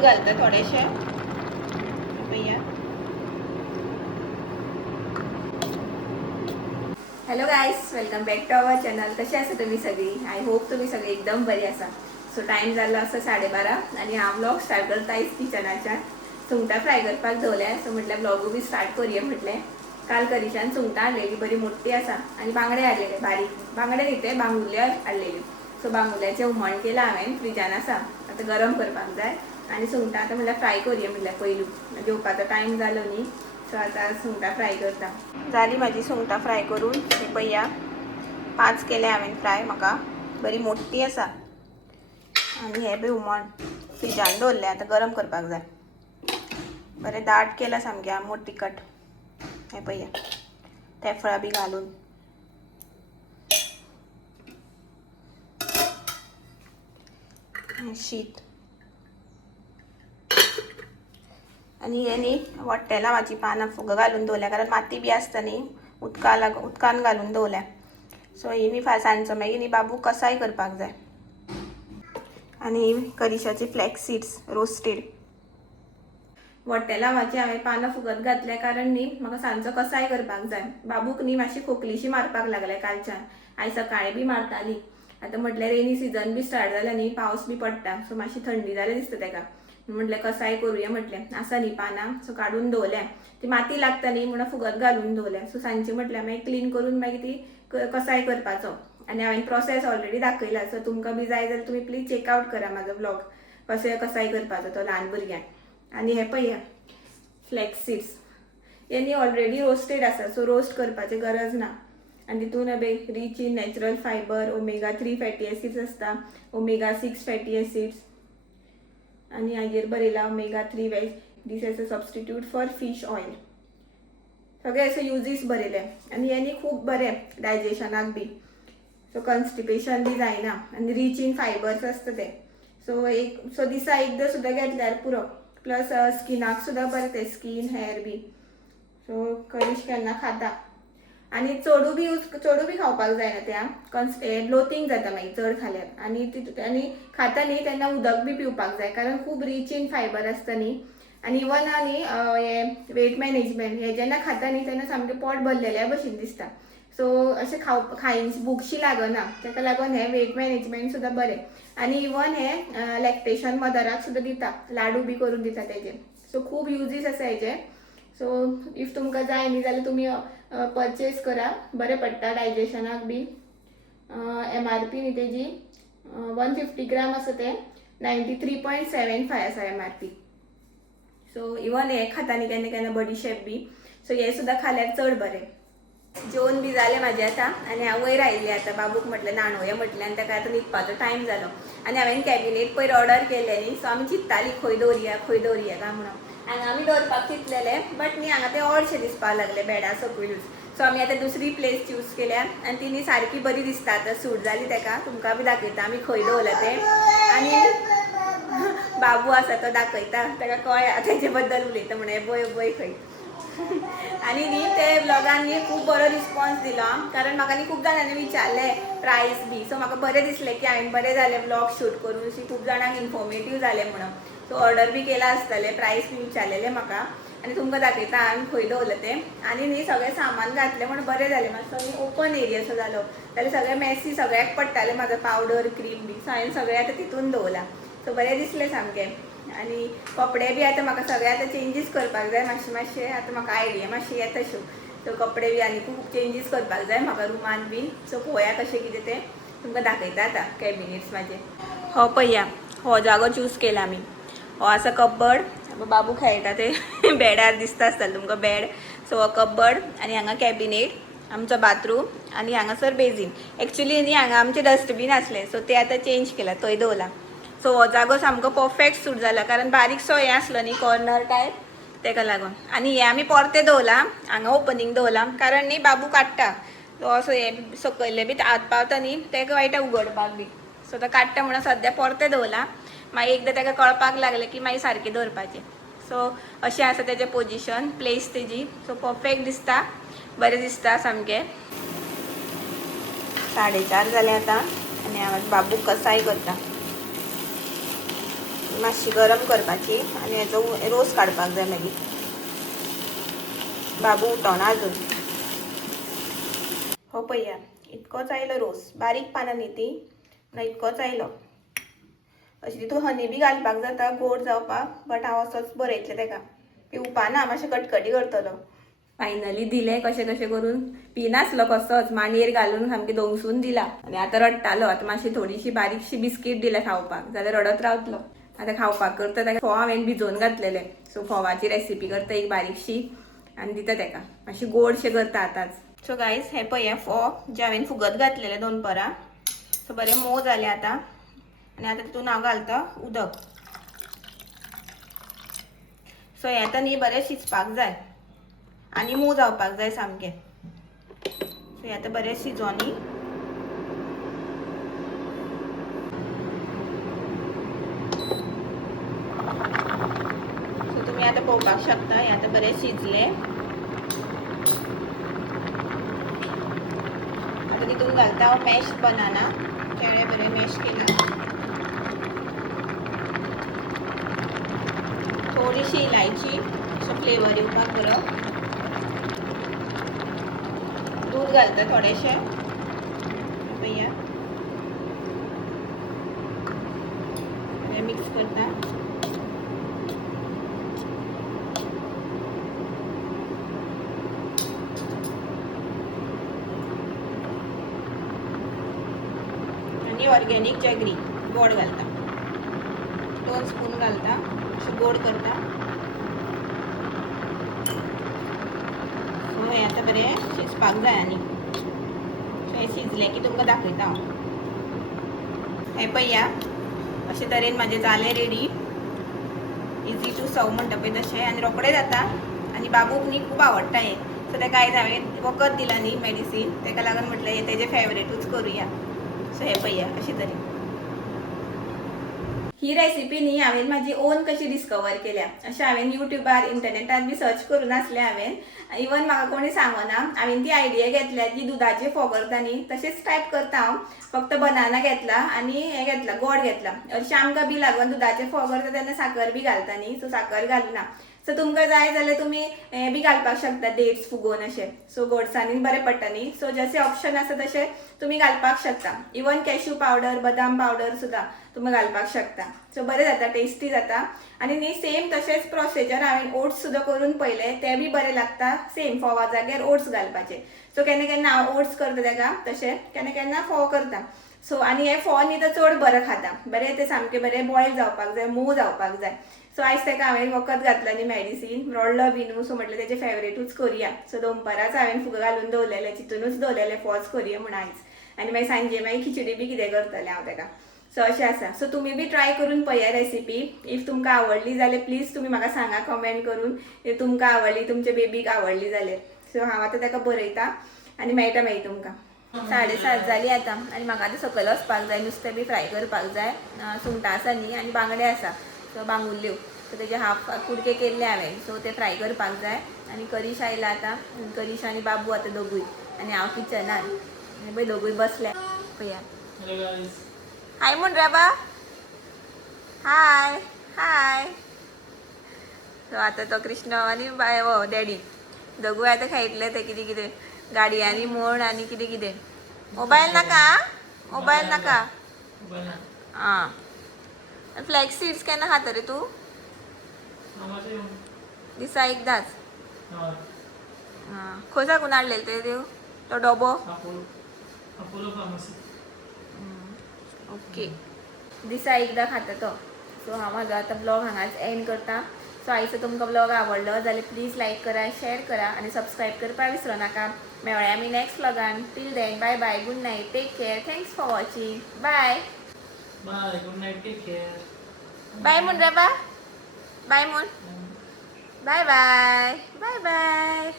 दूध घालता थोडेशे भैया. Hello guys, welcome back to our channel. कसे आसा तुम्ही सगळी? आय होप तुम्ही सगळे एकदम बरी आसा. सो टाइम झाला असं 12:30 आणि हा व्लॉग स्टार्ट करतायच किचनाच्या. सुंगटां फ्राय करपाक दवरल्या. सो म्हटल्या व्लॉग बी स्टार्ट करूया म्हटले. काल करिशान सुंगटां हाडलेली बरी मोठी आसा आणि बांगडे हाडलेले बारीक. बांगडे न्ही ते बांगुल्ले हाडलेली. सो बांगुल्ल्याचें हुमण केलां हांवें, फ्रिजान आसा. आतां गरम करपाक जाय आणि सुंगटां आतां म्हटल्यार फ्राय करूया म्हटल्यार पयलू जेवपाचो टायम जालो न्ही. सो आतां सुंगटां फ्राय करता. जाली म्हाजी सुंगटां फ्राय करून. हे पळया 5 केले हांवें फ्राय. म्हाका बरी मोठी आसा आणि हे बी हुमण फ्रिजान दवरलें. आतां गरम करपाक जाय. बरें दाट केलां सामकें आंबट तिखट. हे पळया तेफळां बी घालून. शीत आणि हे न्ही वट्टेलांवाची पानां फुगो घालून दवरल्या, कारण माती बी आसता न्ही उदकान घालून दवरल्या. सो ही न्ही सांजचो मागीर न्ही बाबू कसाय करपाक जाय. आणि करिशाचे फ्लॅक्स सीड्स रोस्टेड. वट्टेलांवाची हांवें पानां फुगत घातल्या कारण न्ही म्हाका सांजचो कसाय करपाक जाय. बाबूक न्ही मातशी खोकलीशी मारपाक लागल्या कालच्यान. आयज सकाळीं बी मारताली. आतां म्हटल्यार रेनी सीजन बी स्टार्ट जाला न्ही, पावस बी पडटा. सो मातशी थंडी जाल्या दिसता ताका. म्हटलें कसाय करूया म्हटलें. आसा न्ही पानां, सो काडून दवरल्या. ती माती लागता न्ही म्हणून फुगत घालून दवरल्या. सो सांजची म्हटल्यार मागीर क्लीन करून मागीर ती कसाय करपाचो. आणि हांवें प्रोसेस ऑलरेडी दाखयला. सो तुमकां बी जाय जाल्यार तुमी प्लीज चेकआउट करा म्हाजो व्लॉग कसाय करपाचो तो ल्हान भुरग्यांक. आणि हे पळया फ्लॅक्स सीड्स. हे न्ही ऑलरेडी रोस्टेड आसा, सो रोस्ट करपाची गरज ना. आणि तितून rich in natural fibre, omega-3 fatty acids आसता, omega-6 फॅटी एसिड्स. आणि हाजेर बरयला omega-3 दीस as a substitute for fish oil. सगळे असे युजीस बरयले. आणि हे न्ही खूब बरें डायजेशनाक बी. सो कॉन्स्टिपेशन बी जायना. आणि रिच इन फायबर्स आसता ते. सो दिसा एकदां सुद्दां घेतल्यार पुरो. प्लस स्किनाक सुद्दां बरें ते, स्कीन हेअर बी. सो करिश केन्ना खाता. आणि चडू बी खावपाक जायना त्या ब्लोतींग जाता मागीर चड खाल्यार. आणि खाता न्ही तेन्ना उदक बी पिवपाक जाय, कारण खूब रिच इन फायबर आसता न्ही. आणि इवन न्ही हे वेट मॅनेजमेंट हे जेन्ना खाता न्ही तेन्ना सामकें पोट भरलेल्या भशेन दिसता. सो अशें खायन भूकशी लागना. ताका लागून हे वेट मॅनेजमेंट सुद्दां बरें. आणि इवन हे लॅक्टेशन मदराक सुद्दां दिता, लाडू बी करून दिता तेजे. सो खूब युजीस आसा हेजे. सो इफ तुमकां जाय न्ही जाल्यार तुमी परचेस करा. बरें पडटा डायजेशनाक बी. MRP न्ही तेजी 150 ग्राम आसा ते 93.75 आसा MRP. सो इवन हे खाता न्ही केन्ना केन्ना बडीशेप बी. सो हे सुद्दां खाल्यार चड बरें. जेवण बी जालें म्हाजें आतां. आनी हांव वयर आयिल्लें आतां. बाबूक म्हटलें न्हाणोया म्हटलें आनी ताका आतां न्हिदपाचो टायम जालो. आनी हांवें कॅबिनेट पयर ऑर्डर केलें न्ही, सो आमी चिंत्तालीं खंय दवरया काय म्हणून. हांगा आमी दवरपाक चिंतलेलें, बट न्ही हांगा तें ऑडशें दिसपाक लागलें बेडा सकयलूच. सो आमी आतां दुसरी प्लेस चूज केल्या आनी ती न्ही सारकी बरी दिसता. आतां सूट जाली ताका. तुमकां बी दाखयता आमी खंय दवरला तें. आनी बाबू आसा तो दाखयता, ताका कळ्ळा तेजे बद्दल उलयता म्हणून बय खंय. आणि न्ही ते ब्लॉगान न्ही खूब बरो रिस्पॉन्स दिलो, कारण म्हाका न्ही खूब जाणांनी विचारलें प्रायस बी. सो म्हाका बरें दिसलें की हांवें बरें जालें ब्लॉग शूट करून. अशी खूब जाणांक इन्फॉर्मेटीव जालें म्हणून. सो ऑर्डर बी केला आसतलें, प्रायस बी विचारलेलें म्हाका. आनी तुमकां दाखयता हांवें खंय दवरलें तें. आनी न्ही सगळें सामान घातलें म्हणून बरें जालें. मातसो न्ही ओपन एरियाचो जालो जाल्यार सगळें मॅसी सगळ्याक पडटालें म्हाजो पावडर क्रीम बी. सो हांवें सगळें आतां तितून दवरला. सो बरें दिसलें सामकें. आनी कपडे बी आतां म्हाका सगळे आतां चेंजीस करपाक जाय मातशे. आतां म्हाका आयडिया मातशी येता अश्यो. सो कपडे बी आनी खूब चेंजीस करपाक जाय म्हाका रुमान बीन. सो पळोवया कशें कितें तें. तुमकां दाखयता आतां कॅबिनेट्स म्हाजे. हो पळया हो जागो चूज केला आमी. हो आसा कबड. बाबू खेळटा ते बेडार दिसता आसतलें तुमकां बेड. सो हो कबड. आनी हांगा कॅबिनेट, आमचो बाथरूम. आनी हांगासर बेजीन. एक्चुली न्ही हांगा आमचें डस्टबीन आसलें, सो तें आतां चेंज केला, थंय दवरला. सो हो जागो सामको परफेक्ट सूट जाला, कारण बारीकसो हें आसलो न्ही कॉर्नर टायप, ताका लागून. आनी हे आमी परते दवरला, हांगा ओपनिंग दवरला, कारण न्ही बाबू काडटा. तो असो हे सकयले बी हात पावता न्ही ताका वायटा उगडपाक बी. सो तो काडटा म्हणून सद्या परते दवरला. मागीर एकदां ताका कळपाक लागलें की मागीर सारकें दवरपाचें. सो अशें आसा तेजें पोजिशन, प्लेस तेजी. सो परफेक्ट दिसता, बरें दिसता सामकें. 4:30 जालें आतां. आनी हांव बाबूक कसाय करता. मातशी गरम करपाची आनी हेजो रोस काडपाक जाय मागीर. बाबू उठोना अजून. हो पळया इतकोच आयलो रोस. बारीक पानां न्ही ती ना इतकोच आयलो. अशी तितून हनी बी घालपाक जाता गोड जावपाक बट हांव असोच बरयतलें तेका. पिवपाना मातशें कटकटी करतलो. फायनली दिले कशें कशें करून. पिनासलो कसोच मानयेर घालून सामकें दोंगसून दिला आनी आतां रडटालो. आतां मातशी थोडीशी बारीकशी बिस्कीट दिल्या खावपाक जाल्यार रडत रावतलो. आतां खावपाक करता ताका फोव हांवें भिजोवन घातलेले. सो फोवाची रेसिपी करता एक बारीकशी आनी दिता ताका. मातशी गोडशें करता आतांच. सो गायज हे पळया फोव जे हांवें फुगत घातलेले 2 परां. सो बरें मोव जाले आतां आनी आतां तितून हांव घालता उदक. सो हें आतां न्ही बरें शिजपाक जाय आनी मोव जावपाक जाय सामकें. सो हें आतां बरें शिजोनी. सो तुमी आतां पळोवपाक शकता हें आतां बरें शिजलें. आतां तितून घालता हांव मॅश्ड बनाना. केळे बरें मॅश केला. थोडीशी इलायची असो फ्लेवर येवपाक बरो. दूध घालता थोडेशें. पळया मिक्स करता. आनी ऑर्गेनीक जॅगरी गोड घालता. 2 स्पून घालता. अशें गोड करता. सो हें आतां बरें शिजपाक जाय आनी. सो हें शिजलें की तुमकां दाखयता हांव. हें पळया अशे तरेन म्हाजें जालें रेडी. इजी टू सर्व म्हणटा पळय तशें आनी रोखडें जाता आनी बाबूक न्ही खूब आवडटा हें. सो ताका आयज हांवें वखद दिला न्ही मेडिसीन ताका लागून म्हटलें हें तेजें फेवरेटूच करुया. सो हें पळया अशे तरेन. ही रेसिपी न्ही हांवें म्हाजी ओन कशी डिस्कवर केल्या. अशें हांवें युट्यूबार इंटरनेटार बी सर्च करून आसलें हांवें. इवन म्हाका कोणी सांगना. हांवें ती आयडिया घेतल्या की दुदाचे फोव करता न्ही तशेंच टायप करता हांव. फक्त बनाना घेतला आनी हें घेतला गोड घेतला. अशें आमकां बी लागून दुदाचे फोव करता तेन्ना साखर बी घालता न्ही सो साखर घालना. सो तुमकां जाय जाल्यार तुमी हें बी घालपाक शकता डेट्स फुगोवन अशें. सो गोडसांनी बरें पडटा न्ही. सो जशें ऑप्शन आसा तशें तुमी घालपाक शकता. इवन कॅश्यू पावडर बदाम पावडर सुद्दां तुमी घालपाक शकता. सो बरें जाता टेस्टी जाता. आनी न्ही सेम तशेंच प्रोसिजर हांवें ओट्स सुद्दां करून पळयले ते बी बरें लागता. सेम फोवा जाग्यार ओट्स घालपाचे. सो केन्ना केन्ना हांव ओट्स करता ताका तशें केन्ना केन्ना फोव करता. सो आनी हे फोव न्ही तर चड बरें खाता. बरें ते सामकें बरें बॉयल जावपाक जाय मोव जावपाक जाय. सो आयज ताका हांवें वखद घातला न्ही मेडिसीन रडलो बी न्हू. सो म्हटलें तेजें फेवरेटूच करुया. सो दनपाराच हांवें फुगो घालून दवरलेले चिंतूनूच दवरलेले फोवच करुया म्हण आयज. आनी मागीर सांजे मागीर खिचडी बी कितें करतलें हांव ताका. सो अशें आसा. सो तुमी बी ट्राय करून पळया रेसिपी. इफ तुमकां आवडली जाल्यार प्लीज तुमी म्हाका सांगा कमेंट करून तुमकां आवडली तुमच्या बेबीक आवडली जाल्यार. सो हांव आतां ताका बरयता आनी मेळटा मागीर तुमकां. 7:30 जाली आतां आनी म्हाका आतां सकयल वचपाक जाय. नुस्तें बी फ्राय करपाक जाय. सुंगटां आसा न्ही आनी बांगडे आसा. सो बांगुल्ल्यो. सो तेजे हाफ कुडके केल्ले हांवें. सो ते फ्राय करपाक जाय. आनी करीश आयला आतां. करीश आनी बाबू आतां दोगूय आनी हांव किचनान. आनी पळय दोगूय बसल्या. पळया हाय म्हण रे बा. हाय हाय. सो आतां तो कृष्ण आनी डॅडी दोगूय आतां खेळटले ते कितें कितें गाडयांनी म्हण आनी कितें कितें. मोबायल नाका मोबायल नाका. आं फ्लॅक्स सीड्स केन्ना खाता रे तूं. दिसा एकदांच. खंय साकून हाडलेले ते देव तो डबो. ओके दिसा एकदां खाता तो. सो हांव म्हाजो आतां ब्लॉग हांगाच एंड करता. सो आयचो तुमकां ब्लॉग आवडलो जाल्यार प्लीज लायक करा शेअर करा आनी सबस्क्राईब करपाक विसरो नाका. मेळ्या आमी नेक्स्ट ब्लॉगान. Till then bye bye good night take care thanks for watching bye bye good night take care. Bye म्हण रे बा. बाय म्हण. Bye bye bye bye.